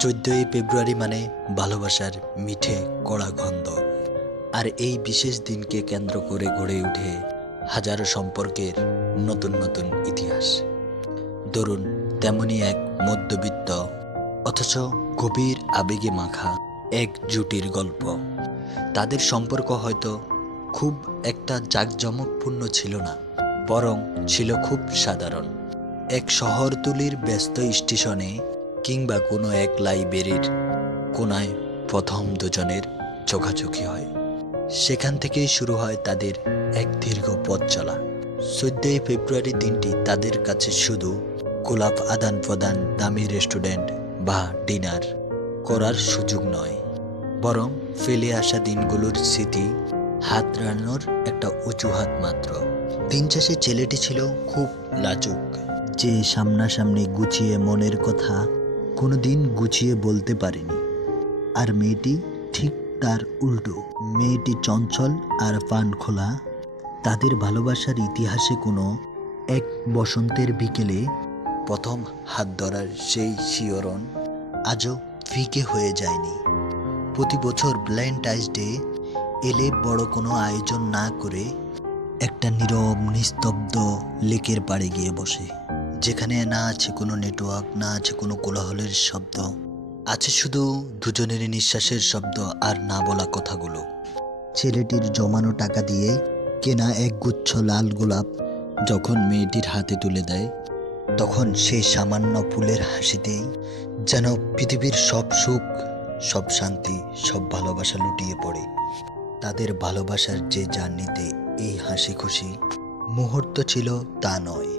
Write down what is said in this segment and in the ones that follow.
14ই ফেব্রুয়ারি মানে ভালোবাসার মিঠে কড়া গন্ধ। আর এই বিশেষ দিনকে কেন্দ্র করে গড়ে ওঠে হাজারো সম্পর্কের নতুন নতুন ইতিহাস। ধরুন তেমনই এক মধ্যবিত্ত অথচ গভীর আবেগে মাখা এক জুটির গল্প। তাদের সম্পর্ক হয়তো খুব একটা জাঁকজমকপূর্ণ ছিল না, বরং ছিল খুব সাধারণ। এক শহরতলির ব্যস্ত স্টেশনে কিংবা কোনো এক লাইব্রেরির কোনায় প্রথম দুজনের চোখাচোখি হয়। সেখান থেকেই শুরু হয় তাদের এক দীর্ঘ পথ চলা। 14ই ফেব্রুয়ারি দিনটি তাদের কাছে শুধু গোলাপ আদান প্রদান, দামি রেস্টুরেন্ট বা ডিনার করার সুযোগ নয়, বরং ফেলে আসা দিনগুলোর স্মৃতি হাতড়ানোর একটা অজুহাত মাত্র। দিন শেষে ছেলেটি ছিল খুব লাজুক, যে সামনাসামনি গুছিয়ে মনের কথা কোনোদিন গুছিয়ে বলতে পারেনি। আর মেয়েটি ঠিক তার উল্টো। মেয়েটি চঞ্চল আর পান খোলা। তাদের ভালোবাসার ইতিহাসে কোনো এক বসন্তের বিকেলে প্রথম হাত ধরার সেই শিহরণ আজও ফিকে হয়ে যায়নি। প্রতি বছর ভ্যালেন্টাইন্স ডে এলে বড় কোনো আয়োজন না করে একটা নীরব নিস্তব্ধ লেকের পাড়ে গিয়ে বসে, যেখানে না আছে কোনো নেটওয়ার্ক, না আছে কোনো কোলাহলের শব্দ, আছে শুধু দুজনের নিঃশ্বাসের শব্দ আর না বলা কথাগুলো। ছেলেটির জমানো টাকা দিয়ে কেনা এক গুচ্ছ লাল গোলাপ যখন মেয়েটির হাতে তুলে দেয়, তখন সেই সামান্য ফুলের হাসিতেই যেন পৃথিবীর সব সুখ, সব শান্তি, সব ভালোবাসা লুটিয়ে পড়ে। তাদের ভালোবাসার যে জার্নিতে এই হাসি খুশি মুহূর্ত ছিল তা নয়,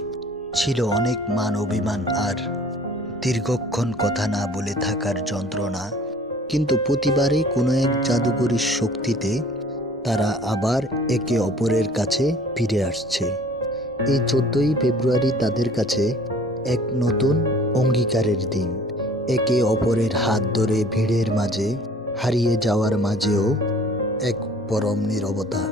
ছিল অনেক মান অভিমান আর দীর্ঘক্ষণ কথা না বলে থাকার যন্ত্রণা। কিন্তু প্রতিবারই কোনো এক জাদুকরী শক্তিতে তারা আবার একে অপরের কাছে ফিরে আসছে। এই 14ই ফেব্রুয়ারি তাদের কাছে এক নতুন অঙ্গীকারের দিন। একে অপরের হাত ধরে ভিড়ের মাঝে হারিয়ে যাওয়ার মাঝেও এক পরম নীরবতা।